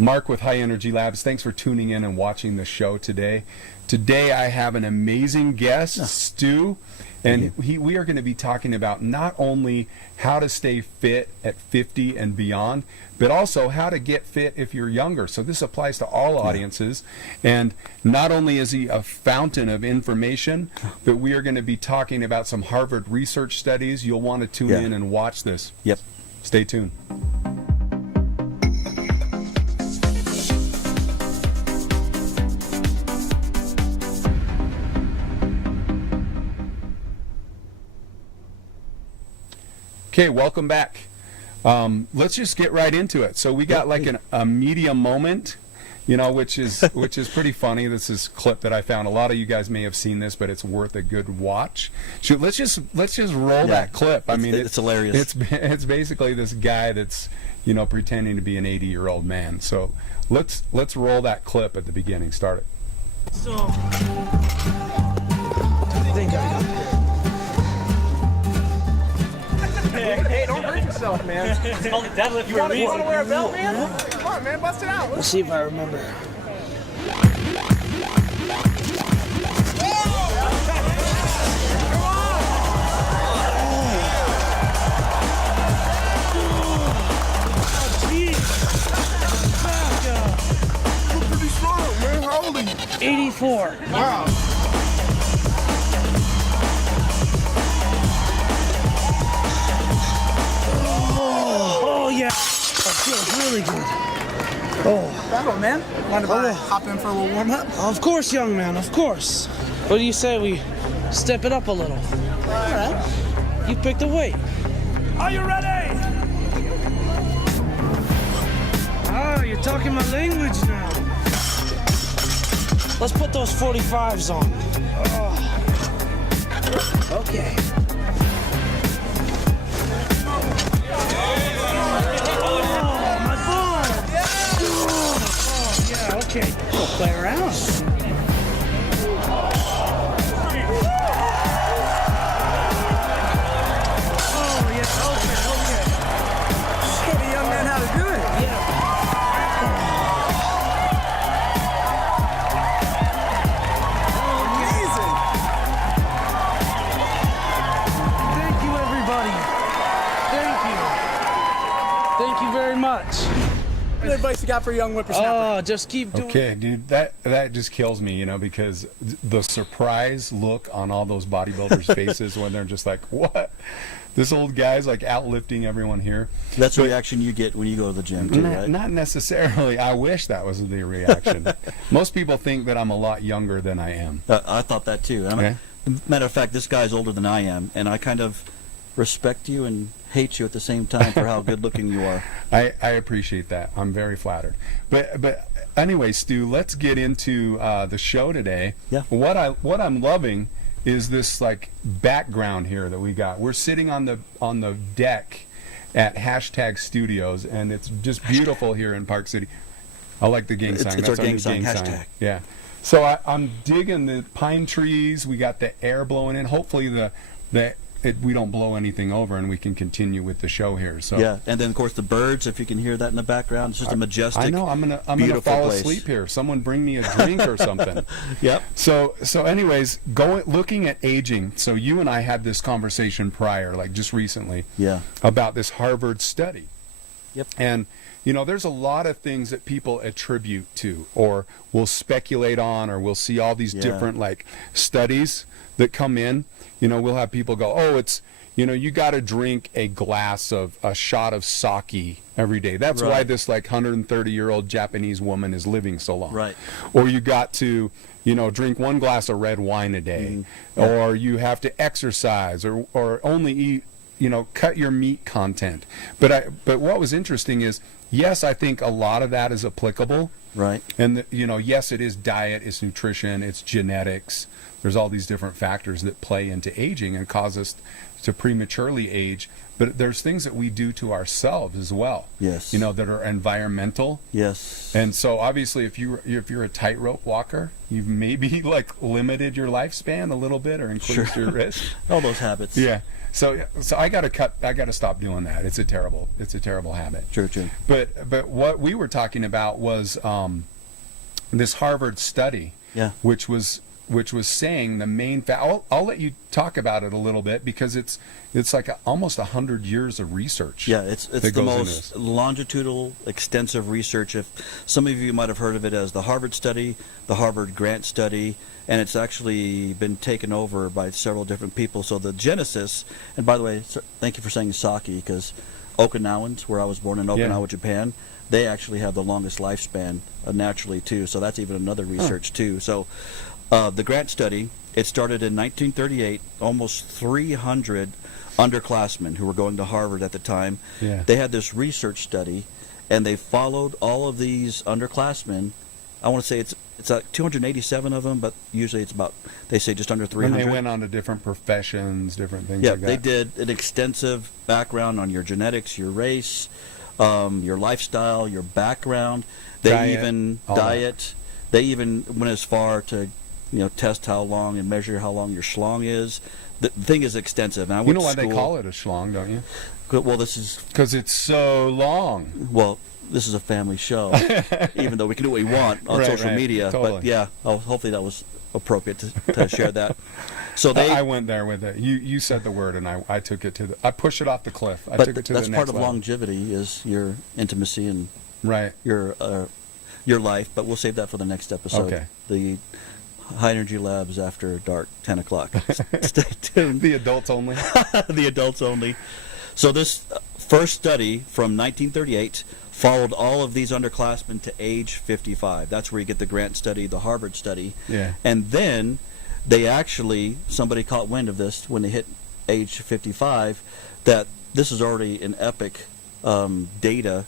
Mark with High Energy Labs. Thanks for tuning in and watching the show today. Today I have an amazing guest, Stu, and we are going to be talking about not only how to stay fit at 50 and beyond, but also how to get fit if you're younger. So this applies to all audiences. And not only is he a fountain of information, but we are going to be talking about some Harvard research studies. You'll want to tune in and watch this. Yep. Stay tuned. Okay, welcome back. Let's just get right into it. So we got like a media moment, you know, which is pretty funny. This is a clip that I found. A lot of you guys may have seen this, but it's worth a good watch. Shoot, let's just roll that clip. I mean, it's hilarious. It's basically this guy that's, you know, pretending to be an 80-year-old man. So let's roll that clip at the beginning. Start it. So, I think Hey, don't hurt yourself, man. It's only deadlift You want to wear a belt, man? Come on, man, bust it out. Let's see if I remember. You're pretty strong, man. How old are you? 84. Wow. Oh yeah. That feels really good. Battle, man. Want to hop in for a little warm up? Of course, young man. Of course. What do you say we step it up a little? All right. You picked a weight. Are you ready? Ah, you're talking my language now. Let's put those 45s on. Oh. Okay. Okay, we'll play around. Oh, yeah, okay. Show the young man how to do it. Yeah. Amazing. Thank you, everybody. Thank you very much. What advice you got for a young whippersnapper? Oh, just keep doing Okay, dude, that just kills me, you know, because the surprise look on all those bodybuilders' faces when they're just like, "What? This old guy's like outlifting everyone here." That's the reaction you get when you go to the gym, too, right? Not necessarily. I wish that was the reaction. Most people think that I'm a lot younger than I am. I thought that, too. Matter of fact, this guy's older than I am, and I kind of respect you and hate you at the same time for how good looking you are. I appreciate that. I'm very flattered. But anyway, Stu, let's get into the show today. Yeah. What I'm loving is this like background here that we got. We're sitting on the deck at Hashtag Studios, and it's just beautiful here in Park City. I like the gang sign. It's That's our gang new sign, hashtag. Yeah. So I'm digging the pine trees. We got the air blowing in. Hopefully we don't blow anything over, and we can continue with the show here. So Yeah, and then of course the birds, if you can hear that in the background, it's just a majestic, I know I'm gonna beautiful fall place. asleep here. Someone bring me a drink or something. Yep. So anyways, looking at aging. So you and I had this conversation prior, like just recently, Yeah. about this Harvard study. Yep. And you know, there's a lot of things that people attribute to, or will speculate on, or we'll see all these different like studies that come in. You know, we'll have people go, "Oh, it's, you know, you got to drink a shot of sake every day. That's why this like 130-year-old Japanese woman is living so long." Right. Or you got to, you know, drink 1 glass of red wine a day, or you have to exercise, or only eat, you know, cut your meat content. But what was interesting is, yes, I think a lot of that is applicable. Right. And you know, yes, it is diet, it's nutrition, it's genetics. There's all these different factors that play into aging and cause us to prematurely age. but there's things that we do to ourselves as well. Yes. You know, that are environmental. Yes. And so obviously if you're a tightrope walker, you've maybe like limited your lifespan a little bit or increased your risk. All those habits. Yeah. So I got to stop doing that. It's a terrible habit. True. But what we were talking about was this Harvard study, Yeah. which was saying the main fact. I'll let you talk about it a little bit because it's like almost 100 years of research. Yeah, it's that the goes into most this. longitudinal, extensive research. If some of you might have heard of it as the Harvard study, the Harvard Grant study, and it's actually been taken over by several different people. So the genesis, and by the way, thank you for saying Sake, because Okinawans, where I was born in Okinawa, Japan, they actually have the longest lifespan naturally too. So that's even another research too. So the Grant study, it started in 1938, almost 300 underclassmen who were going to Harvard at the time. Yeah. They had this research study, and they followed all of these underclassmen. I want to say it's like 287 of them, but usually it's about, they say just under 300. And they went on to different professions, different things Yeah, like that. they did an extensive background on your genetics, your race, your lifestyle, your background. They Diet, even all that. diet. They even went as far to, test how long and measure how long your schlong is. The thing is extensive. And I You went know to why they school- call it a schlong, don't you? Well, this is Because it's so long. this is a family show, even though we can do what we want on Right, social right, media. totally. But yeah, hopefully that was appropriate to share that. So they. I went there with it. You said the word, and I took it I pushed it off the cliff. I but took it to that's the next part of level. longevity is your intimacy and Right. your life. But we'll save that for the next episode. Okay. The High Energy Labs after dark, 10 o'clock. Stay tuned. The adults only. The adults only. So this first study from 1938 followed all of these underclassmen to age 55. That's where you get the Grant study, the Harvard study. Yeah. And then somebody caught wind of this when they hit age 55, that this is already an epic data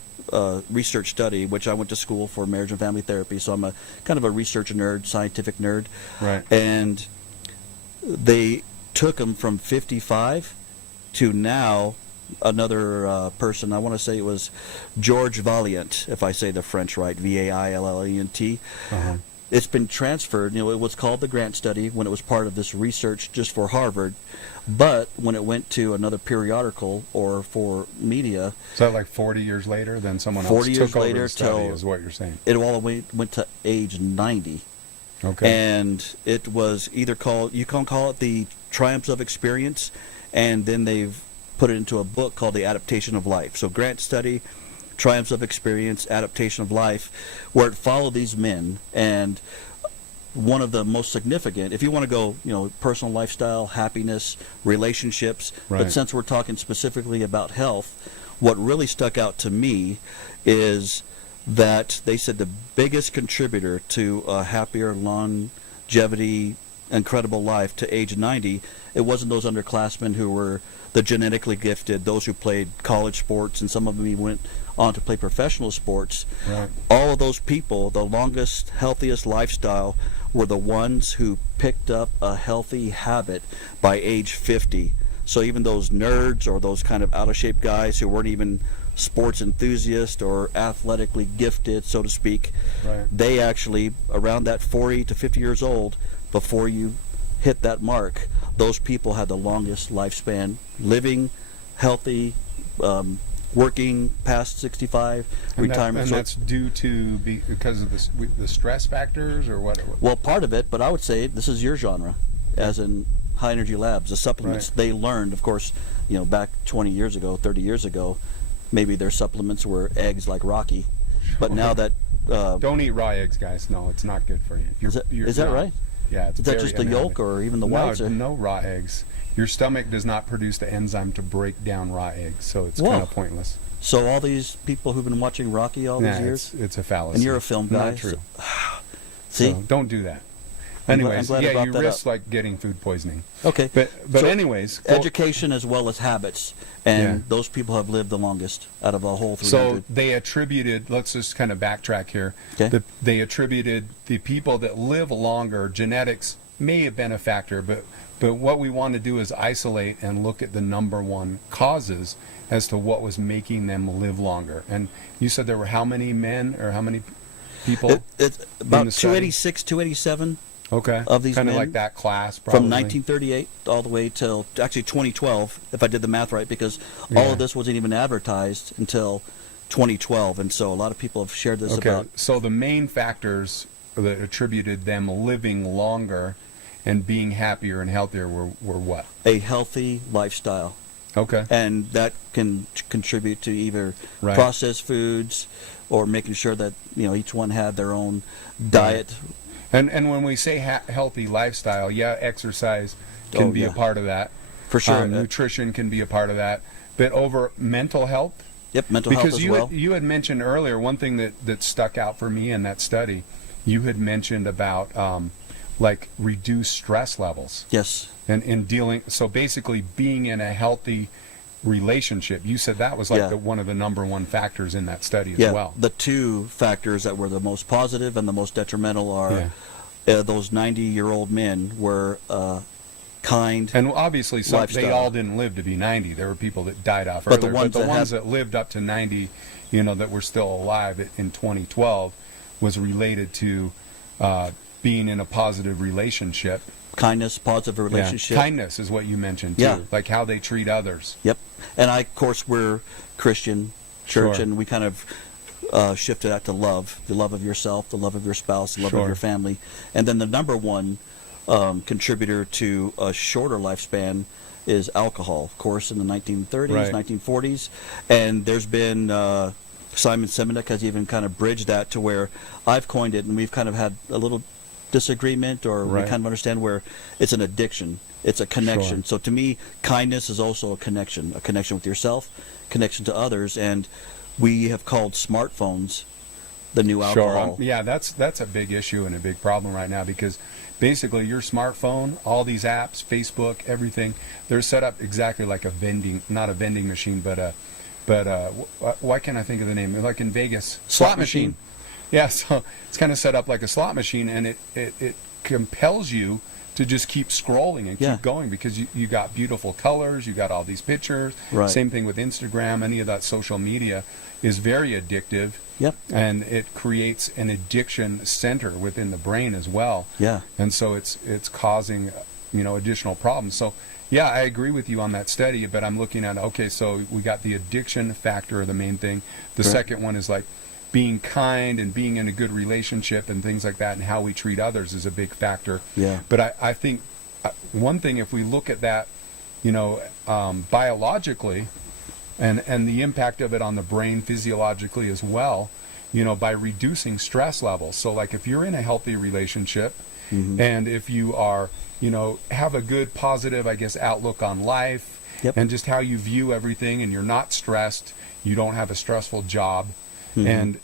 research study, which I went to school for marriage and family therapy, so I'm a kind of a research nerd, scientific nerd. Right. And they took them from 55 to now another person. I want to say it was George Vaillant, if I say the French right, Vaillent. Uh-huh. It's been transferred. It was called the Grant study when it was part of this research just for Harvard. But when it went to another periodical or for media, So like 40 years later, then someone 40 else years took over later the study, till- is what you're saying. it all went to age 90. Okay. And it was either called, you can call it the Triumphs of Experience, and then they've put it into a book called The Adaptation of Life. So Grant Study, Triumphs of Experience, Adaptation of Life, where it followed these men. And one of the most significant, if you want to go, personal lifestyle, happiness, relationships, Right. but since we're talking specifically about health, what really stuck out to me is that they said the biggest contributor to a happier longevity, incredible life to age 90, it wasn't those underclassmen who were the genetically gifted, those who played college sports, and some of them even went on to play professional sports. Right. All of those people, the longest, healthiest lifestyle, were the ones who picked up a healthy habit by age 50. So even those nerds or those kind of out-of-shape guys who weren't even sports enthusiasts or athletically gifted, so to speak, Right. they actually, around that 40 to 50 years old, before you hit that mark, those people had the longest lifespan, living, healthy, working past 65, retirement. And So- that's due to because of the stress factors or what? well, part of it, but I would say this is your genre, as in High Energy Labs, the supplements. Right. They learned, of course, back 20 years ago, 30 years ago, maybe their supplements were eggs like Rocky. But now that... Don't eat raw eggs, guys. No, it's not good for you. is that right? Yeah, it's Is that very just the unhealthy. yolk or even the No, whites? Or? no raw eggs. Your stomach does not produce the enzyme to break down raw eggs, so it's Whoa. kind of pointless. So all these people who've been watching Rocky all these years? it's a fallacy. And you're a film guy? Not true. See? So don't do that. I'm glad- Anyways, I'm glad I yeah, brought you that risk up. like getting food poisoning. Okay. But So, anyways, education as well as habits. And Yeah. those people have lived the longest out of the whole 300. so they attributed. Let's just kind of backtrack here. Okay. They attributed the people that live longer. Genetics may have been a factor, but what we want to do is isolate and look at the number one causes as to what was making them live longer. And you said there were how many men or how many people? It's in about the study? 286, 287 Okay. of these kind of men like that class, probably. from 1938 all the way till actually 2012, if I did the math right, because Yeah. all of this wasn't even advertised until 2012, and so a lot of people have shared this Okay. about. So the main factors that attributed them living longer and being happier and healthier were what? A healthy lifestyle, Okay. and that can contribute to either Right. processed foods or making sure that each one had their own diet. And when we say healthy lifestyle, yeah, exercise can Oh, be yeah. a part of that. For sure. Nutrition can be a part of that. But over mental health, Yep, mental health because as you well. you had mentioned earlier one thing that stuck out for me in that study. You had mentioned about like reduced stress levels Yes. and in dealing. So basically, being in a healthy relationship. You said that was like Yeah. one of the number one factors in that study as Yeah, well. the two factors that were the most positive and the most detrimental are those 90-year-old men were kind. And obviously, they lifestyle. all didn't live to be 90. There were people that died off But earlier. the ones but the that ones had- that lived up to 90, that were still alive in 2012, was related to being in a positive relationship. Kindness, positive Yeah. relationship. Kindness is what you mentioned too. Yeah. Like how they treat others. Yep. And of course, we're Christian church, Sure. and we kind of shifted that to love, the love of yourself, the love of your spouse, the love Sure. of your family. And then the number one contributor to a shorter lifespan is alcohol, of course, in the 1930s, Right. 1940s. And there's been, Simon Sinek has even kind of bridged that to where I've coined it, and we've kind of had a little disagreement, or Right. we kind of understand where it's an addiction. It's a connection. Sure. So to me, kindness is also a connection with yourself, connection to others, and we have called smartphones the new alcohol. Sure. Yeah, that's a big issue and a big problem right now, because basically your smartphone, all these apps, Facebook, everything, they're set up exactly like not a vending machine, but why can't I think of the name? Like in Vegas, Slot machine. Yeah, so it's kind of set up like a slot machine, and it compels you to just keep scrolling and Yeah. keep going, because you got beautiful colors, you got all these pictures. Right. Same thing with Instagram. Any of that social media is very addictive. Yep. And it creates an addiction center within the brain as well. Yeah. And so it's causing additional problems. So yeah, I agree with you on that study, but I'm looking at, okay, so we got the addiction factor, the main thing. The Right. second one is like being kind and being in a good relationship and things like that, and how we treat others is a big factor. Yeah. But I think one thing, if we look at that, biologically, and the impact of it on the brain physiologically as well, by reducing stress levels. So like if you're in a healthy relationship, and if you are, have a good positive, I guess, outlook on life, Yep. and just how you view everything, and you're not stressed, you don't have a stressful job, and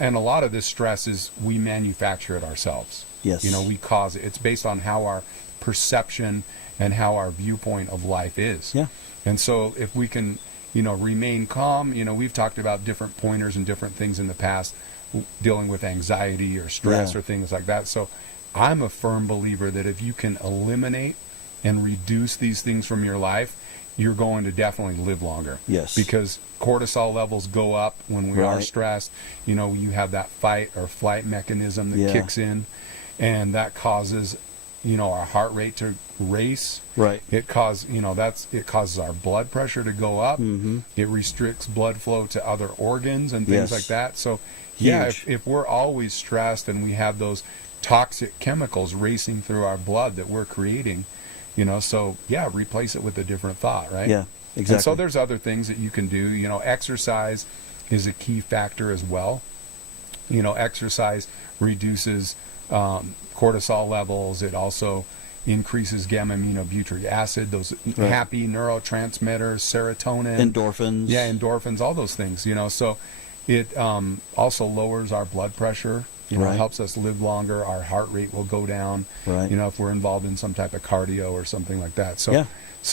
a lot of this stress is we manufacture it ourselves. Yes. We cause it. It's based on how our perception and how our viewpoint of life is. Yeah. And so if we can, remain calm, we've talked about different pointers and different things in the past dealing with anxiety or stress Yeah. or things like that. So I'm a firm believer that if you can eliminate and reduce these things from your life, you're going to definitely live longer. Yes. Because cortisol levels go up when we are Right. stressed. You have that fight or flight mechanism that Yeah. kicks in, and that causes, our heart rate to race. Right. It causes our blood pressure to go up. Mm-hmm. It restricts blood flow to other organs and things Yes. like that. So, yeah, Huge. if we're always stressed and we have those toxic chemicals racing through our blood that we're creating, so yeah, replace it with a different thought, right? Yeah, And so exactly. there's other things that you can do. Exercise is a key factor as well. Exercise reduces cortisol levels. It also increases gamma-aminobutyric acid, those Right. happy neurotransmitters, serotonin. Endorphins. Yeah, endorphins, all those things, So it also lowers our blood pressure, Right. helps us live longer. Our heart rate will go down, Right. if we're involved in some type of cardio or something like that. So,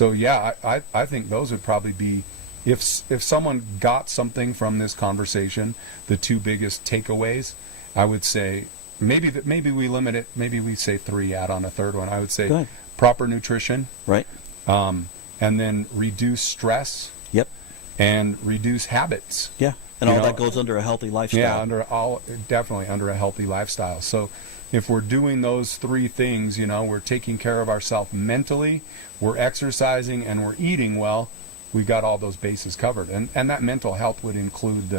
Yeah. I think those would probably be, if someone got something from this conversation, the two biggest takeaways, I would say maybe we limit it. Maybe we say 3, add on a third one. I would say Go ahead. proper nutrition, Right. and then reduce stress Yep. and reduce habits. Yeah. And You all know, that goes under a healthy lifestyle. Yeah, definitely under a healthy lifestyle. So if we're doing those 3 things, we're taking care of ourselves mentally, we're exercising, and we're eating well, we got all those bases covered. And that mental health would include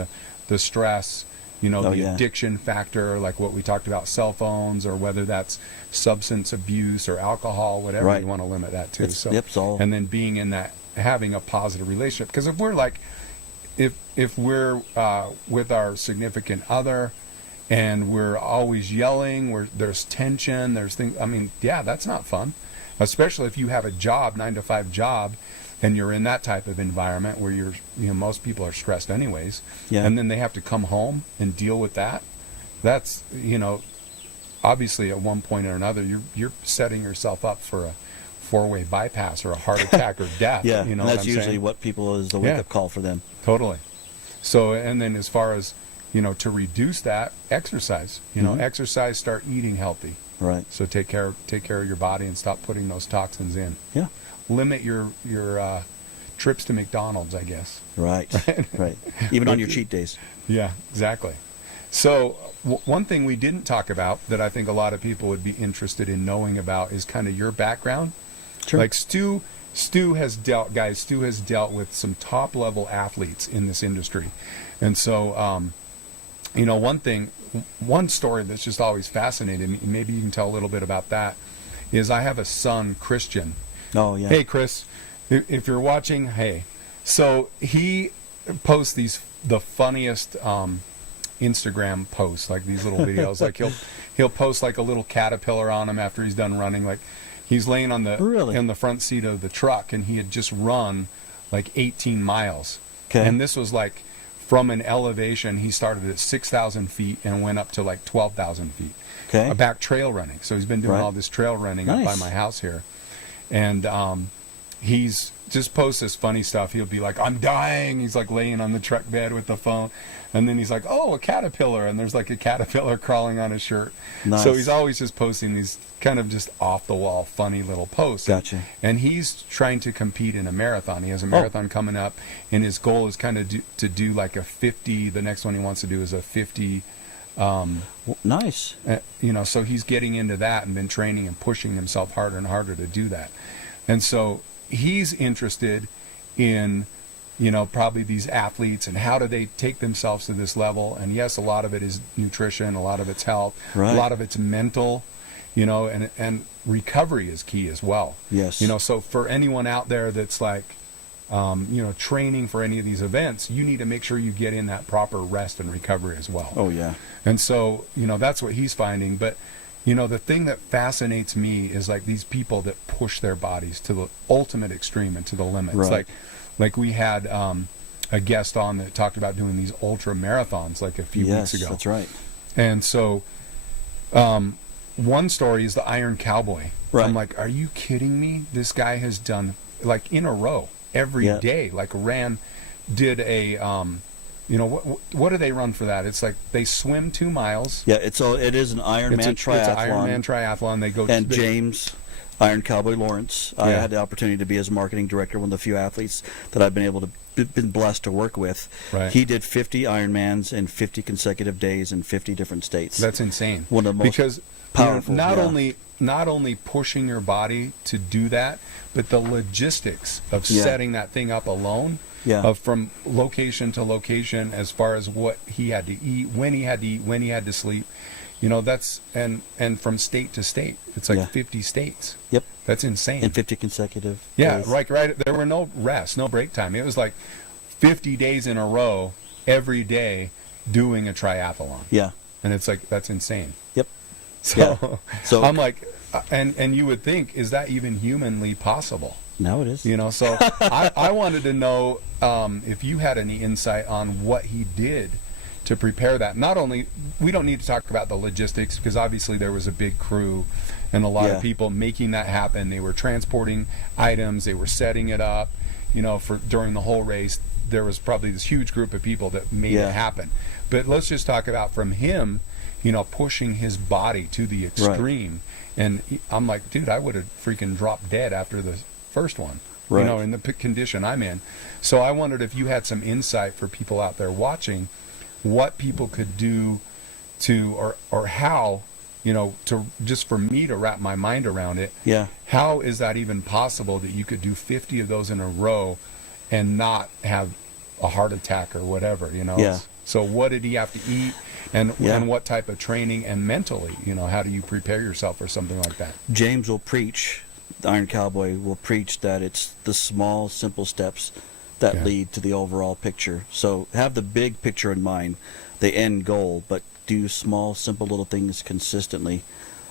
the stress, the yeah. addiction factor, like what we talked about, cell phones, or whether that's substance abuse or alcohol, whatever Right. you want to limit that to. It's all. And then being in that, having a positive relationship. Because if we're like, if we're with our significant other and we're always yelling, there's tension, there's things, that's not fun. Especially if you have a job, 9-to-5 job, and you're in that type of environment where most people are stressed anyways, Yeah. and then they have to come home and deal with that. That's, obviously at one point or another, you're setting yourself up for a 4-way bypass or a heart attack or death. Yeah. You know and what that's I'm usually saying? what people is the wake-up call for them. Totally. So, and then as far as, to reduce that, exercise. Exercise, start eating healthy. Right. So take care of your body and stop putting those toxins in. Yeah. Limit your trips to McDonald's, I guess. Right. Right. Even on your cheat days. Yeah, exactly. So one thing we didn't talk about that I think a lot of people would be interested in knowing about is kind of your background. Sure. Like Stu has dealt with some top level athletes in this industry. And so, one story that's just always fascinated me, maybe you can tell a little bit about that, is I have a son, Christian. Oh, yeah. Hey, Chris, if you're watching, hey. So he posts the funniest Instagram posts, like these little videos. Like he'll post like a little caterpillar on him after he's done running. Like he's laying on in the front seat of the truck, and he had just run like 18 miles. Okay. And this was like from an elevation. He started at 6,000 feet and went up to like 12,000 feet. Okay. Back trail running. So he's been doing Right. all this trail running up by Nice. my house here. And he's just posts this funny stuff. He'll be like, I'm dying. He's like laying on the truck bed with the phone. And then he's like, oh, a caterpillar. And there's like a caterpillar crawling on his shirt. Nice. So he's always just posting these kind of just off the wall, funny little posts. Gotcha. And he's trying to compete in a marathon. He has a marathon coming up. And his goal is kind of to do like a 50. The next one he wants to do is a 50. Nice. So he's getting into that and been training and pushing himself harder and harder to do that. And so he's interested in, probably these athletes and how do they take themselves to this level. And yes, a lot of it is nutrition, a lot of it's health, Right. a lot of it's mental, and recovery is key as well. Yes. So for anyone out there that's like, training for any of these events, you need to make sure you get in that proper rest and recovery as well. Oh, yeah. And so, that's what he's finding. But, the thing that fascinates me is like these people that push their bodies to the ultimate extreme and to the limits. Right. Like we had a guest on that talked about doing these ultra marathons like a few Yes, weeks ago. that's right. And so, one story is the Iron Cowboy. Right. I'm like, are you kidding me? This guy has done like in a row every Yeah. day. Like did a what do they run for that? It's like they swim 2 miles. Yeah, it is an Ironman It's triathlon. an Ironman triathlon. They go And James, Iron Cowboy Lawrence, I Yeah. had the opportunity to be his marketing director, one of the few athletes that I've been able to been blessed to work with. Right. He did 50 Ironmans in 50 consecutive days in 50 different states. That's insane. One of the most because powerful, not yeah. not only pushing your body to do that, but the logistics of Yeah. setting that thing up alone. Yeah. Of from location to location, as far as what he had to eat, when he had to eat, when he had to sleep, that's and from state to state. It's like Yeah. 50 states. Yep. That's insane. In 50 consecutive Yeah, days. right. There were no rest, no break time. It was like 50 days in a row, every day, doing a triathlon. Yeah. And it's like, that's insane. Yep. So, Yeah. So- I'm like, and you would think, is that even humanly possible? Now it is. So I wanted to know if you had any insight on what he did to prepare that. Not only, we don't need to talk about the logistics, because obviously there was a big crew and a lot Yeah. of people making that happen. They were transporting items, they were setting it up, you know, for during the whole race, there was probably this huge group of people that made Yeah. it happen. But let's just talk about from him, you know, pushing his body to the extreme. And I'm like, dude, I would have freaking dropped dead after the first one, Right. you know, in the condition I'm in. So I wondered if you had some insight for people out there watching, what people could do to, or how, you know, to just for me to wrap my mind around it. Yeah. How is that even possible that you could do 50 of those in a row and not have a heart attack or whatever, you know? Yeah. So what did he have to eat, and Yeah. and what type of training, and mentally, you know, how do you prepare yourself for something like that? James will preach, the Iron Cowboy will preach that it's the small, simple steps that Yeah. lead to the overall picture. So have the big picture in mind, the end goal, but do small, simple little things consistently.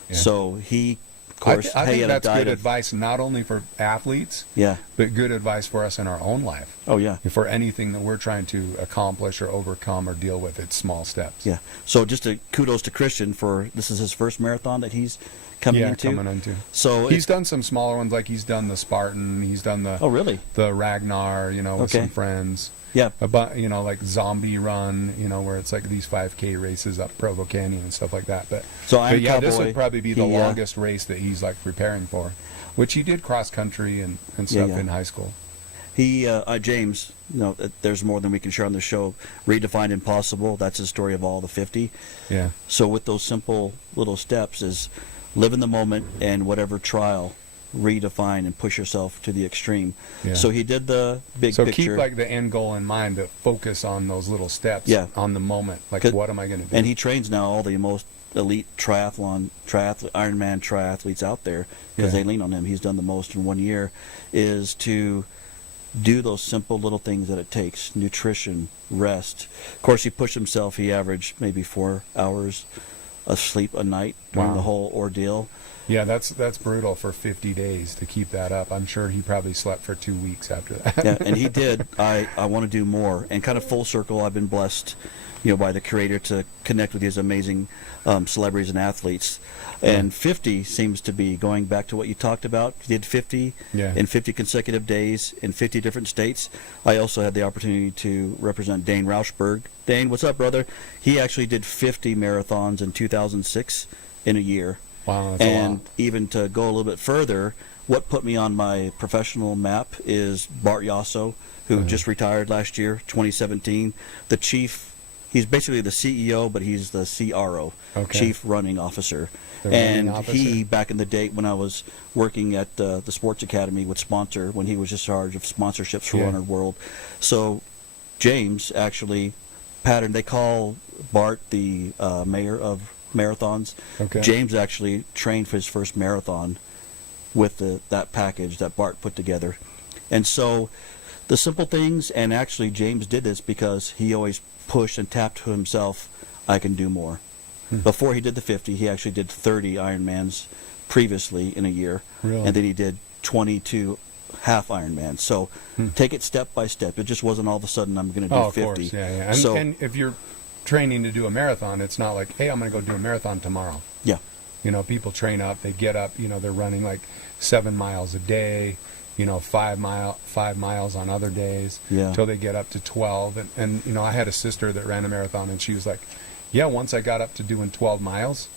Yeah. So he, of course, I he think had a that's diet good of- advice, not only for athletes, Yeah. but good advice for us in our own life. Oh, yeah. For anything that we're trying to accomplish or overcome or deal with, it's small steps. Yeah. So just a kudos to Christian for this is his first marathon that he's coming into. coming into. So He's it's, done some smaller ones, like he's done the Spartan, he's done the oh really? the Ragnar, you know, with Okay. some friends. Yeah. About, you know, like Zombie Run, you know, where it's like these 5K races up Provo Canyon and stuff like that. But So Iron but yeah, this Cowboy, would probably be the he, longest race that he's like preparing for, which he did cross country and stuff yeah. in high school. He, James, you know, there's more than we can share on the show. Redefined Impossible. That's his story of all the 50. Yeah. So with those simple little steps is live in the moment and whatever trial, redefine and push yourself to the extreme. Yeah. So he did the big So picture. keep like the end goal in mind, but focus on those little steps. Yeah. On the moment, like 'Cause- what am I going to do? And he trains now all the most elite Ironman triathletes out there because Yeah. they lean on him. He's done the most in 1 year. Is to do those simple little things that it takes: nutrition, rest. Of course, he pushed himself. He averaged maybe 4 hours of sleep a night during Wow. the whole ordeal. Yeah, that's brutal for 50 days to keep that up. I'm sure he probably slept for 2 weeks after that. Yeah, and he did. I want to do more. And kind of full circle, I've been blessed, you know, by the Creator to connect with these amazing celebrities and athletes. And 50 seems to be going back to what you talked about. He did 50 Yeah. in 50 consecutive days in 50 different states. I also had the opportunity to represent Dane Rauschberg. Dane, what's up, brother? He actually did 50 marathons in 2006 in a year. Wow, that's a And lot. even to go a little bit further, what put me on my professional map is Bart Yasso, who just retired last year, 2017. The chief, he's basically the CEO, but he's the CRO, Okay. Chief Running Officer. The running And officer? he, back in the day when I was working at the Sports Academy with Sponsor, when he was in charge of sponsorships for Yeah. Runner World. So James actually patterned, they call Bart the mayor of marathons. Okay. James actually trained for his first marathon with that package that Bart put together. And so the simple things, and actually James did this because he always pushed and tapped to himself, I can do more. Before he did the 50, he actually did 30 Ironmans previously in a year. Really? And then he did 22 half Ironmans. So take it step by step. It just wasn't all of a sudden I'm going to do Oh, of 50. course, yeah, yeah. And, so, and if you're training to do a marathon, it's not like, hey, I'm going to go do a marathon tomorrow. yeah. You know, people train up, they get up, you know, they're running like 7 miles a day, you know, 5 miles on other days, Yeah. till they get up to 12. And, you know, I had a sister that ran a marathon, and she was like, yeah, once I got up to doing 12 miles,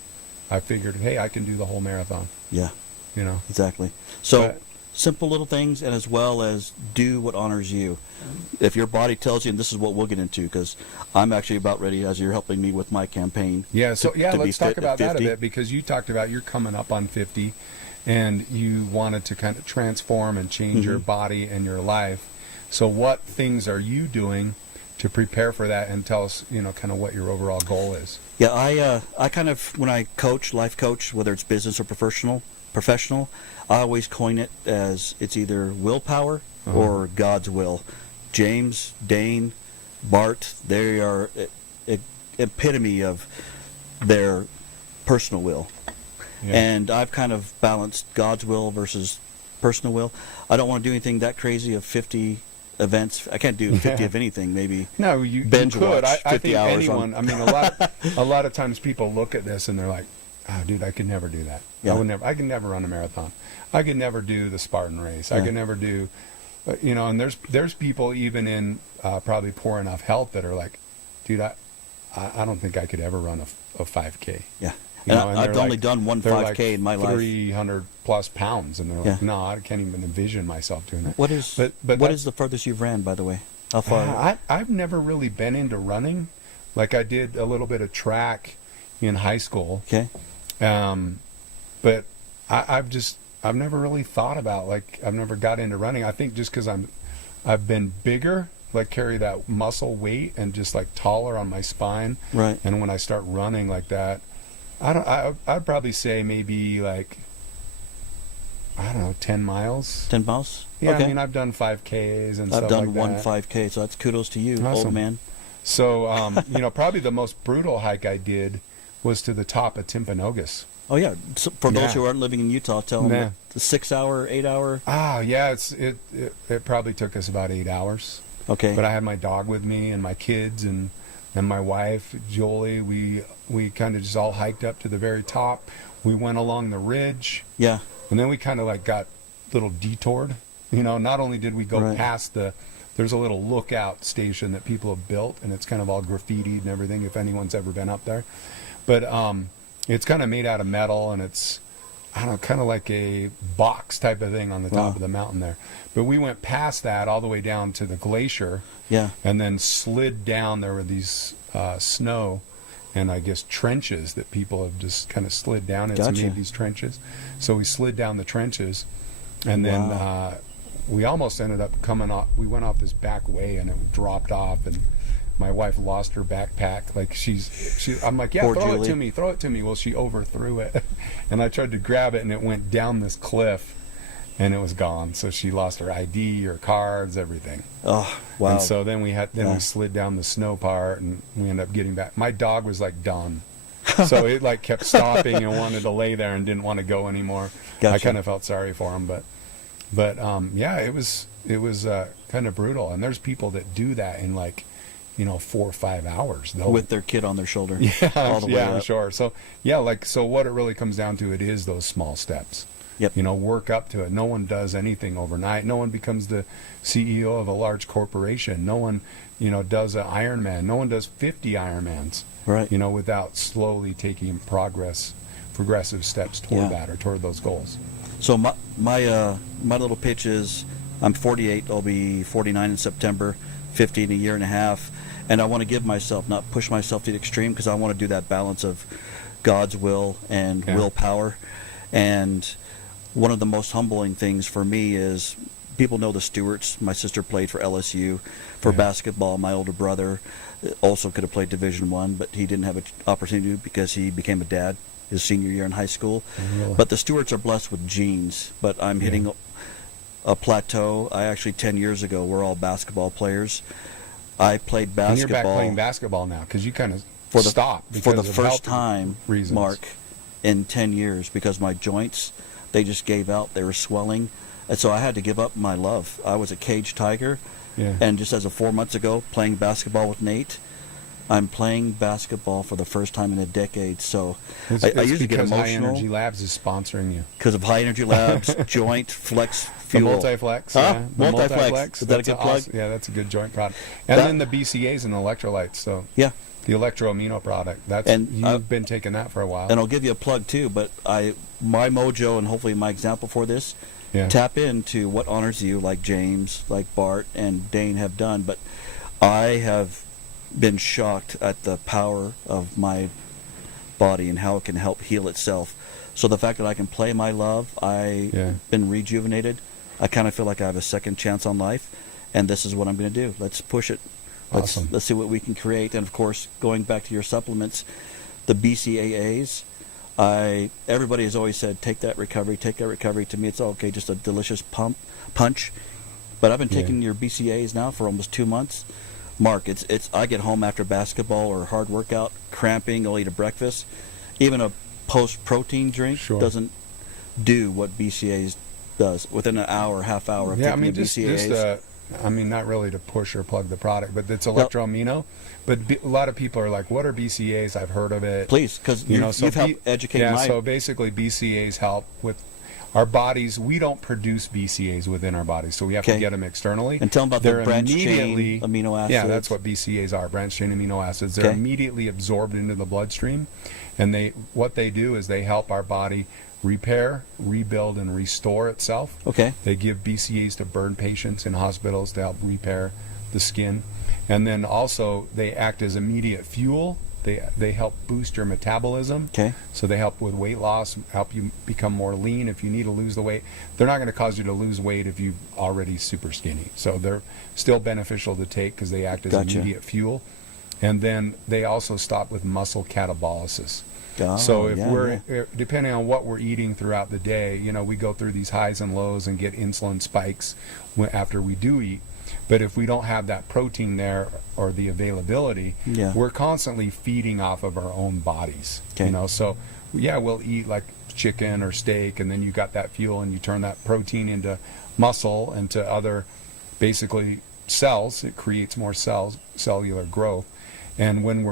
I figured, hey, I can do the whole marathon, Yeah. you know. Exactly. So But- simple little things, and as well as do what honors you. If your body tells you, and this is what we'll get into, because I'm actually about ready as you're helping me with my campaign. Yeah, so to yeah, be let's talk fit at about that a 50. bit, because you talked about you're coming up on 50 and you wanted to kind of transform and change your body and your life. So what things are you doing to prepare for that, and tell us, you know, kind of what your overall goal is? Yeah, I kind of, when I coach, life coach, whether it's business or professional, I always coin it as it's either willpower or God's will. James, Dane, Bart, they are epitome of their personal will. Yeah. And I've kind of balanced God's will versus personal will. I don't want to do anything that crazy of 50 events. I can't do 50 of anything, maybe. No, you binge you could. watch I 50 think hours anyone. I mean, a lot of times people look at this and they're like, "Oh, dude, I could never do that. Yeah. I would never. I could never run a marathon. I could never do the Spartan race. I Yeah. could never do you know, and there's people even in probably poor enough health that are like, dude, I don't think I could ever run a 5K. Yeah. You And know, and I've they're only like- done one they're 5K like in my life. 300 plus pounds, and they're like, Yeah. no, I can't even envision myself doing that. What is But what that's- is the furthest you've ran, by the way? How far? I've never really been into running. Like I did a little bit of track in high school, Okay. but I've never really thought about, like, I've never got into running. I think just because I've been bigger, like carry that muscle weight and just like taller on my spine. Right. And when I start running like that, I'd probably say maybe like, I don't know, 10 miles. 10 miles? Yeah, Okay. I mean, I've done 5Ks and I've stuff done like one that. 5K, so that's kudos to you, old Awesome. man. So, you know, probably the most brutal hike I did was to the top of Timpanogos. Oh yeah. So for those Yeah. who aren't living in Utah, tell them Yeah. the 6 hour, 8 hour. Ah, yeah, it probably took us about 8 hours. Okay. But I had my dog with me and my kids and my wife, Jolie. We kind of just all hiked up to the very top. We went along the ridge, Yeah. and then we kind of like got a little detoured. You know, not only did we go Right. past there's a little lookout station that people have built, and it's kind of all graffitied and everything, if anyone's ever been up there. But it's kind of made out of metal, and it's, I don't know, kind of like a box type of thing on the top Wow. of the mountain there. But we went past that all the way down to the glacier, Yeah. and then slid down. There were these snow and I guess trenches that people have just kind of slid down into, Gotcha. made these trenches. So we slid down the trenches, and then Wow. we almost ended up coming off. We went off this back way, and it dropped off, and my wife lost her backpack. Like I'm like, yeah, Poor throw Julie. it to me. Well, she overthrew it, and I tried to grab it, and it went down this cliff, and it was gone. So she lost her ID, her cards, everything. Oh wow. And so then we Yeah. slid down the snow part, and we ended up getting back. My dog was like done, so it like kept stopping and wanted to lay there and didn't want to go anymore. I Gotcha. kind of felt sorry for him, but yeah, it was kind of brutal. And there's people that do that in like, 4 or 5 hours. They'll- with their kid on their shoulder. yeah, all the way yeah, up. sure. So yeah, so what it really comes down to, it is those small steps. Yep. Work up to it. No one does anything overnight. No one becomes the CEO of a large corporation. No one, does an Ironman. No one does 50 Ironmans. Right. Without slowly taking progressive steps toward Yeah. that or toward those goals. So my little pitch is, I'm 48. I'll be 49 in September. 50 in a year and a half, and I want to give myself, not push myself to the extreme, because I want to do that balance of God's will and Yeah. willpower. And one of the most humbling things for me is, people know the Stewarts. My sister played for LSU for Yeah. basketball. My older brother also could have played Division I, but he didn't have an opportunity because he became a dad his senior year in high school. Really? But the Stewarts are blessed with genes. But I'm hitting a plateau. I actually 10 years ago, we're all basketball players. I played basketball. And you're back playing basketball now because you kind of for the stopped for the because of first health time, reasons. Mark, in 10 years, because my joints, they just gave out. They were swelling, and so I had to give up my love. I was a cage tiger, Yeah. and just as of 4 months ago, playing basketball with Nate, I'm playing basketball for the first time in a decade. So It's, I it's usually get because High emotional Energy Labs is sponsoring you. because of High Energy Labs, Joint, Flex, The Fuel. Multiflex, Huh? yeah. The Multiflex. Is that a That's good plug? awesome- yeah, that's a good joint product. And That- then the BCAs and the electrolytes. So Yeah. the electro amino product. That's And, you've been taking that for a while. And I'll give you a plug too, but my mojo and hopefully my example for this, Yeah. tap into what honors you, like James, like Bart, and Dane have done. But I have been shocked at the power of my body and how it can help heal itself. So the fact that I can play my love, I've Yeah. been rejuvenated. I kind of feel like I have a second chance on life, and this is what I'm going to do. Let's push it. Awesome. Let's see what we can create. And of course, going back to your supplements, the BCAAs. Everybody has always said, take that recovery. To me, it's okay, just a delicious punch. But I've been Yeah. taking your BCAAs now for almost 2 months. Mark, it's I get home after basketball or hard workout, cramping. I'll eat a breakfast. Even a post-protein drink Sure. doesn't do what BCAAs does within an hour, half hour of Yeah, I taking mean, the BCAAs. not really to push or plug the product, but it's electro amino. But a lot of people are like, "What are BCAAs?" I've heard of it. Please, because So you've helped educate yeah, my. so basically BCAAs help with our bodies, we don't produce BCAAs within our bodies, so we have to Okay. get them externally. And tell 'em about the branched chain immediately- amino acids. Yeah, that's what BCAAs are, branched chain amino acids. They're Okay. immediately absorbed into the bloodstream, and what they do is they help our body repair, rebuild, and restore itself. Okay. They give BCAAs to burn patients in hospitals to help repair the skin. And then also they act as immediate fuel. They help boost your metabolism. Okay. So they help with weight loss, help you become more lean if you need to lose the weight. They're not going to cause you to lose weight if you're already super skinny. So they're still beneficial to take because they act as Gotcha. immediate fuel. And then they also stop with muscle catabolysis. Oh, So if yeah. depending on what we're eating throughout the day, we go through these highs and lows and get insulin spikes after we do eat. But if we don't have that protein there or the availability, Yeah. we're constantly feeding off of our own bodies. Okay. So yeah, we'll eat like chicken or steak, and then you got that fuel, and you turn that protein into muscle and to other basically cells. It creates more cellular growth. And when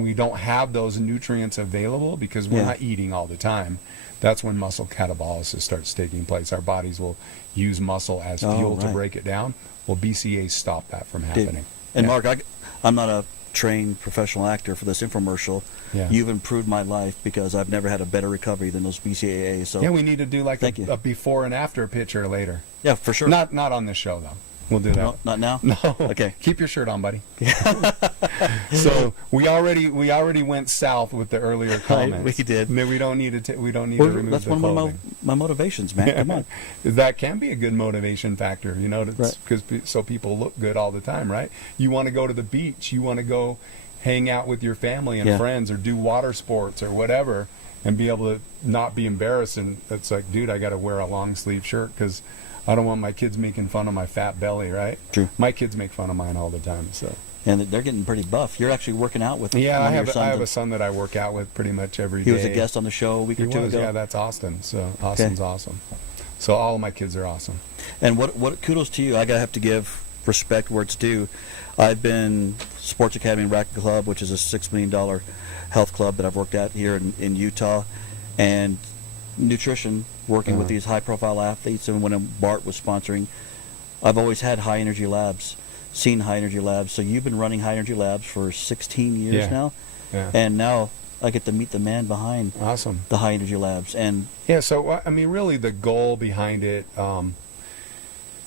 we don't have those nutrients available because we're Yeah. not eating all the time, that's when muscle catabolysis starts taking place. Our bodies will use muscle as Oh, fuel to right. break it down. Well, BCAAs stop that from Dude. happening. And Yeah. Mark, I'm not a trained professional actor for this infomercial. Yeah. You've improved my life because I've never had a better recovery than those BCAAs. So Yeah, we need to do like Thank you. a before and after picture later. yeah, for sure. Not on this show though. We'll do that. No, not now. No. Okay. Keep your shirt on, buddy. So we already went south with the earlier comments. we did. No, we don't need to. We don't need Well, to remove that's the one of clothing. my motivations, man. Come on. That can be a good motivation factor, Right. because so people look good all the time, right? You want to go to the beach, you want to go hang out with your family and Yeah. friends, or do water sports or whatever, and be able to not be embarrassed. And it's like, dude, I got to wear a long sleeve shirt because I don't want my kids making fun of my fat belly, right? True. My kids make fun of mine all the time, so. And they're getting pretty buff. You're actually working out with Yeah, one I of your have sons. a son that I work out with pretty much every day. He was a guest on the show a week He or two was, ago. yeah, that's Austin. So Austin's awesome. So all of my kids are awesome. And what kudos to you. I gotta have to give respect where it's due. I've been Sports Academy and Racket Club, which is a $6 million health club that I've worked at here in Utah, and nutrition, working with these high-profile athletes. And when Bart was sponsoring, I've always had High Energy Labs, seen High Energy Labs. So you've been running High Energy Labs for 16 years Yeah. now, Yeah. and now I get to meet the man behind Awesome. the High Energy Labs. And Yeah, so I mean, really, the goal behind it,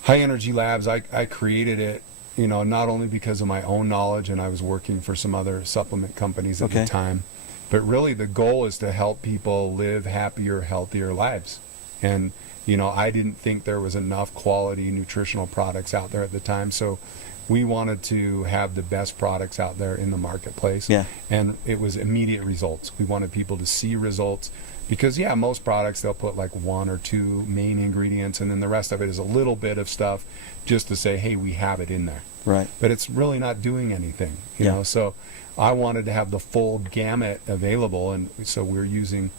High Energy Labs, I created it, not only because of my own knowledge, and I was working for some other supplement companies at Okay. the time, but really the goal is to help people live happier, healthier lives. And I didn't think there was enough quality nutritional products out there at the time, so we wanted to have the best products out there in the marketplace. Yeah. And it was immediate results. We wanted people to see results because, yeah, most products, they'll put like one or two main ingredients, and then the rest of it is a little bit of stuff just to say, hey, we have it in there. right, But it's really not doing anything, you Yeah. know. So I wanted to have the full gamut available, and so we're using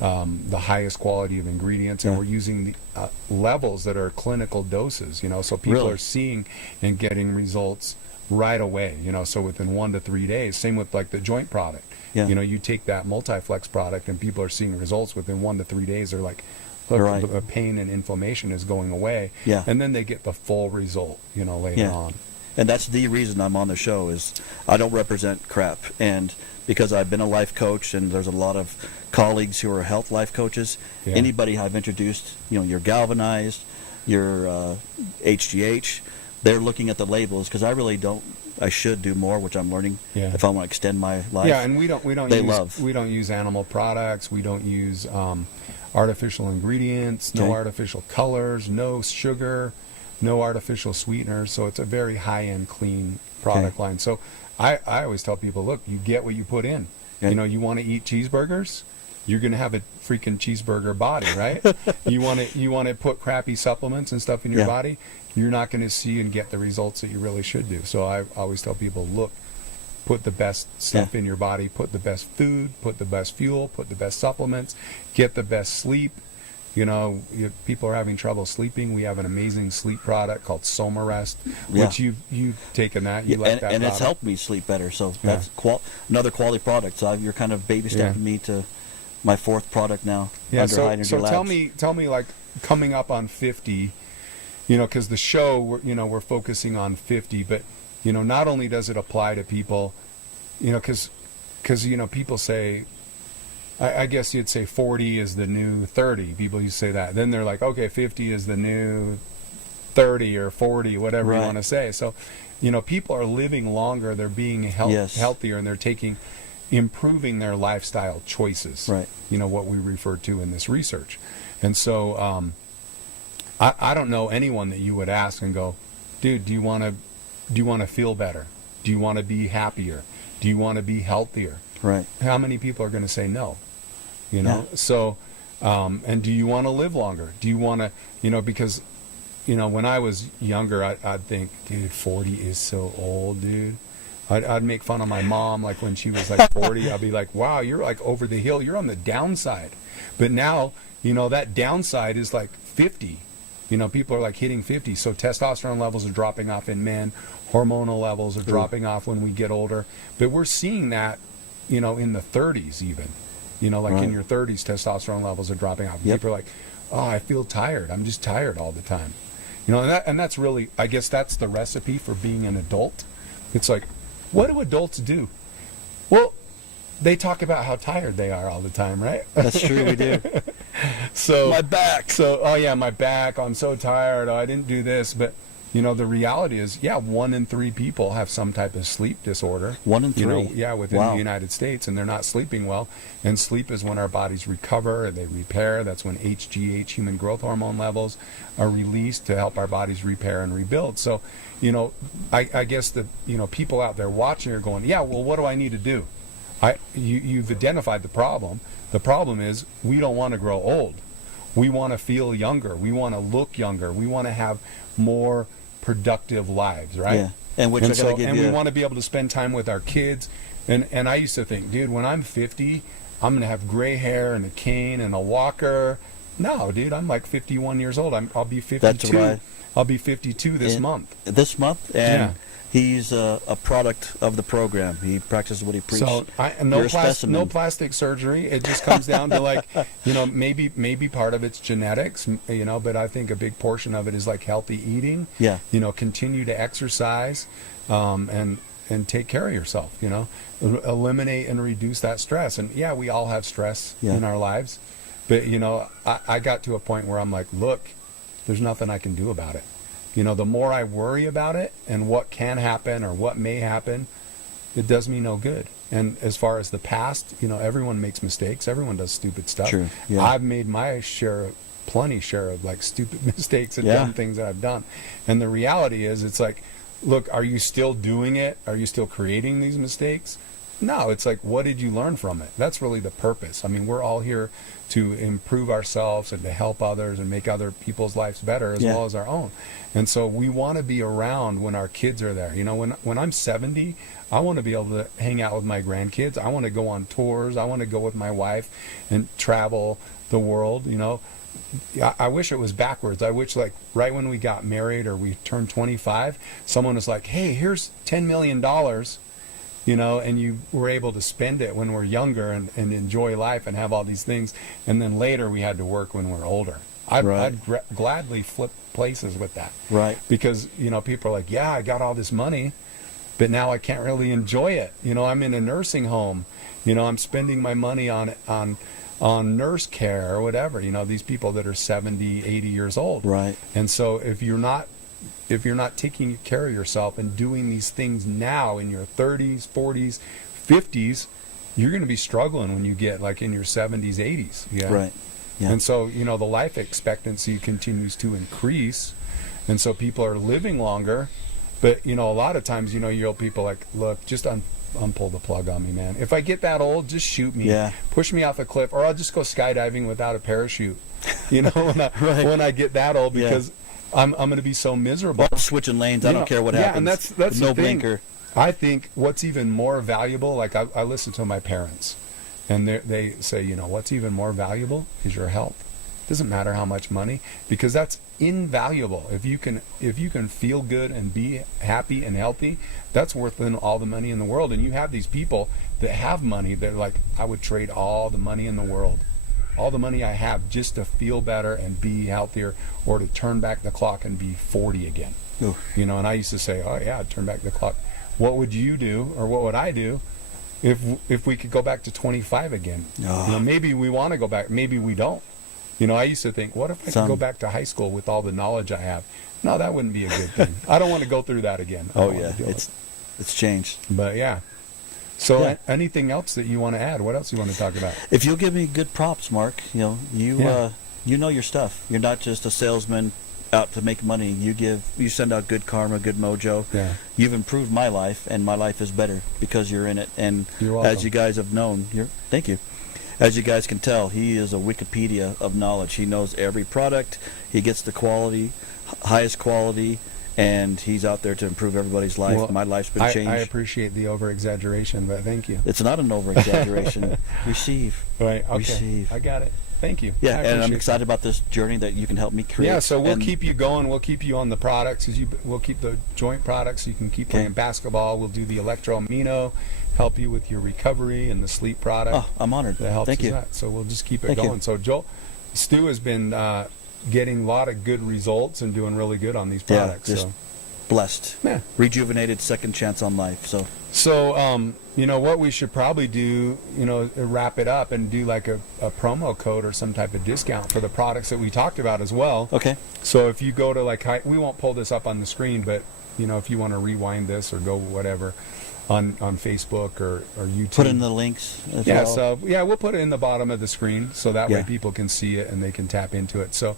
the highest quality of ingredients, and Yeah. we're using the levels that are clinical doses, so people Really? are seeing and getting results right away, so within 1 to 3 days. Same with like the joint product. Yeah. You take that Multiflex product and people are seeing results within 1 to 3 days. They're like, look, Right. the pain and inflammation is going away. Yeah. And then they get the full result, later Yeah. on. And that's the reason I'm on the show is I don't represent crap. And because I've been a life coach and there's a lot of colleagues who are health life coaches, Yeah. anybody I've introduced, your Galvanized, your HGH, they're looking at the labels because I should do more, which I'm learning Yeah. if I want to extend my life. Yeah, and we don't They use love. we don't use animal products. We don't use artificial ingredients, no Okay. artificial colors, no sugar, no artificial sweeteners. So it's a very high-end, clean product Okay. line. So I always tell people, look, you get what you put in. Okay. You want to eat cheeseburgers, you're going to have a freaking cheeseburger body, right? you want to put crappy supplements and stuff in your Yeah. body, you're not going to see and get the results that you really should do. So I always tell people, look, put the best stuff Yeah. in your body, put the best food, put the best fuel, put the best supplements, get the best sleep. If people are having trouble sleeping, we have an amazing sleep product called Somarest, Yeah. which you've taken that. You Yeah, like and, that and it's product. helped me sleep better. So that's another quality product. So you're kind of baby stepping me to my fourth product now Yeah. under High Energy So Labs. tell me, like coming up on 50, because the show, we're focusing on 50, but not only does it apply to people, because people say, I guess you'd say 40 is the new 30. People used to say that. Then they're like, okay, 50 is the new 30 or 40, whatever you Right. want to say. So, people are living longer. They're being Yes. healthier, and they're improving their lifestyle choices. Right. What we refer to in this research. And so, I don't know anyone that you would ask and go, dude, do you want to feel better? Do you want to be happier? Do you want to be healthier? Right. How many people are going to say no? Yeah. So, and do you want to live longer? Do you want to, because, when I was younger, I'd think, dude, 40 is so old, dude. I'd make fun of my mom, like when she was like 40, I'd be like, wow, you're like over the hill. You're on the downside. But now, that downside is like 50. People are like hitting 50. So testosterone levels are dropping off in men. Hormonal levels are dropping off when we get older. But we're seeing that, in the 30s even. Like Right. in your 30s, testosterone levels are dropping off. Yep. People are like, oh, I feel tired. I'm just tired all the time. And that's really, I guess that's the recipe for being an adult. It's like, what do adults do? Well, they talk about how tired they are all the time, right? That's true, we do. So My back. So, oh yeah, my back. I'm so tired. Oh, I didn't do this. But the reality is, 1 in 3 people have some type of sleep disorder. 1 in 3. Within Wow. the United States, and they're not sleeping well. And sleep is when our bodies recover and they repair. That's when HGH, human growth hormone levels, are released to help our bodies repair and rebuild. So, I guess the people out there watching are going, yeah, well, what do I need to do? You've identified the problem. The problem is we don't want to grow old. We want to feel younger. We want to look younger. We want to have more productive lives, right? Yeah. And which I gotta give and you we a- want to be able to spend time with our kids. And I used to think, dude, when I'm 50, I'm going to have gray hair and a cane and a walker. No, dude, I'm like 51 years old. I'll be 52. That's right. I'll be 52 this And- month. This month, and Yeah. he's a product of the program. He practices what he preaches. So You're a specimen. no plastic surgery. It just comes down to like, maybe part of it's genetics, but I think a big portion of it is like healthy eating. Yeah. Continue to exercise, and take care of yourself. Eliminate and reduce that stress. And yeah, we all have stress Yeah. in our lives, but I got to a point where I'm like, look, there's nothing I can do about it. The more I worry about it and what can happen or what may happen, it does me no good. And as far as the past, everyone makes mistakes. Everyone does stupid stuff. True, yeah. I've made my plenty share of like stupid mistakes and Yeah. dumb things that I've done. And the reality is, it's like, look, are you still doing it? Are you still creating these mistakes? No, it's like, what did you learn from it? That's really the purpose. I mean, we're all here to improve ourselves and to help others and make other people's lives better as Yeah. well as our own. And so we want to be around when our kids are there. When I'm 70, I want to be able to hang out with my grandkids. I want to go on tours. I want to go with my wife and travel the world. I wish it was backwards. I wish, like, right when we got married or we turned 25, someone was like, hey, here's $10 million, and you were able to spend it when we're younger and enjoy life and have all these things. And then later we had to work when we're older. Right. I'd gladly flip places with that. Right. Because, people are like, yeah, I got all this money, but now I can't really enjoy it. I'm in a nursing home. I'm spending my money on nurse care or whatever. These people that are 70, 80 years old. Right. And so if you're not taking care of yourself and doing these things now in your 30s, 40s, 50s, you're going to be struggling when you get like in your 70s, 80s. Yeah. Right. Yeah. And so, the life expectancy continues to increase. And so people are living longer. But, a lot of times, you'll people like, look, just unpull the plug on me, man. If I get that old, just shoot me. Yeah. Push me off a cliff, or I'll just go skydiving without a parachute. When Right. when I get that old, Yeah. because I'm going to be so miserable. Well, switching lanes, I don't care what happens. Yeah, and that's no the thing. blinker. I think what's even more valuable, like I listen to my parents, and they say, what's even more valuable is your health. Doesn't matter how much money, because that's invaluable. If you can feel good and be happy and healthy, that's worth all the money in the world. And you have these people that have money that are like, I would trade all the money in the world, all the money I have, just to feel better and be healthier, or to turn back the clock and be 40 again. Ooh. You know, and I used to say, oh yeah, I'd turn back the clock. What would you do, or what would I do if we could go back to 25 again? Oh. You know, maybe we want to go back, maybe we don't. You know, I used to think, what if I could go back to high school with all the knowledge I have? No, that wouldn't be a good thing. I don't want to go through that again. I Oh don't want yeah, to deal with it's changed. it. But yeah. So Yeah. anything else that you want to add? What else you want to talk about? If you'll give me good props, Mark, you know, you know your stuff. You're not just a salesman out to make money. You send out good karma, good mojo. Yeah. You've improved my life, and my life is better because you're in it. And You're welcome. as you guys have known, thank you. As you guys can tell, he is a Wikipedia of knowledge. He knows every product. He gets the quality, highest quality, and he's out there to improve everybody's life. Well, My life's been changed. I appreciate the over-exaggeration, but thank you. It's not an over-exaggeration. Receive. Right, okay. Receive. I got it. Thank you. Yeah, I and I'm appreciate excited about this journey that you can help me create. Yeah, so we'll And keep you going. We'll keep you on the products. We'll keep the joint products. You can keep playing basketball. We'll do the electro amino, help you with your recovery, and the sleep product. Oh, I'm honored. That helps Thank us you. out. So we'll just keep it Thank you. going. So Stu has been getting a lot of good results and doing really good on these Yeah, products. just blessed. Yeah. Rejuvenated, second chance on life. So, you know, what we should probably do, you know, wrap it up and do like a promo code or some type of discount for the products that we talked about as well. Okay. So if you go to we won't pull this up on the screen, but, you know, if you want to rewind this or go whatever on Facebook or YouTube. Put in the links as Yeah, well. so, yeah, we'll put it in the bottom of the screen so that way Yeah. people can see it and they can tap into it. So,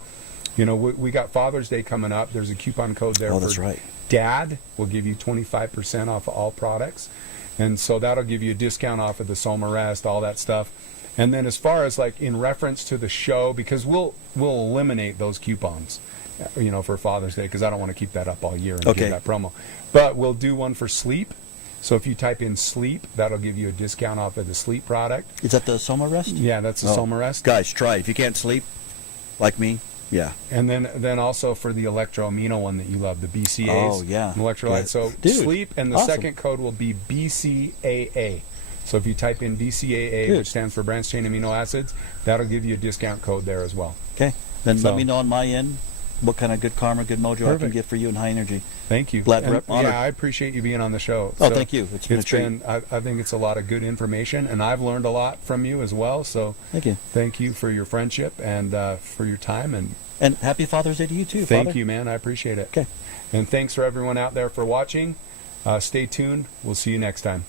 you know, we got Father's Day coming up. There's a coupon code there. Oh, that's right. Dad will give you 25% off of all products. And so that'll give you a discount off of the Soma Rest, all that stuff. And then as far as like in reference to the show, because we'll eliminate those coupons, you know, for Father's Day, because I don't want to keep that up all year and Okay. give that promo. But we'll do one for sleep. So if you type in sleep, that'll give you a discount off of the sleep product. Is that the Soma Rest? Yeah, that's the Oh. Soma Rest. Guys, try it. If you can't sleep, like me, yeah. And then also for the electro amino one that you love, the BCAAs. Oh, yeah. Electrolytes. Good. So Dude, sleep, and the awesome. second code will be BCAA. So if you type in BCAA, Good. which stands for branched chain amino acids, that'll give you a discount code there as well. Okay. Then So- let me know on my end what kind of good karma, good mojo I can Perfect. get for you in high energy. Thank you. Glad And, rep- honored. yeah, I appreciate you being on the show. Oh, thank you. It's been a treat. I think it's a lot of good information, and I've learned a lot from you as well. So Thank you. thank you for your friendship and for your time, and And happy Father's Day to you too, thank Father. you, man. I appreciate it. Okay. And thanks for everyone out there for watching. Stay tuned. We'll see you next time.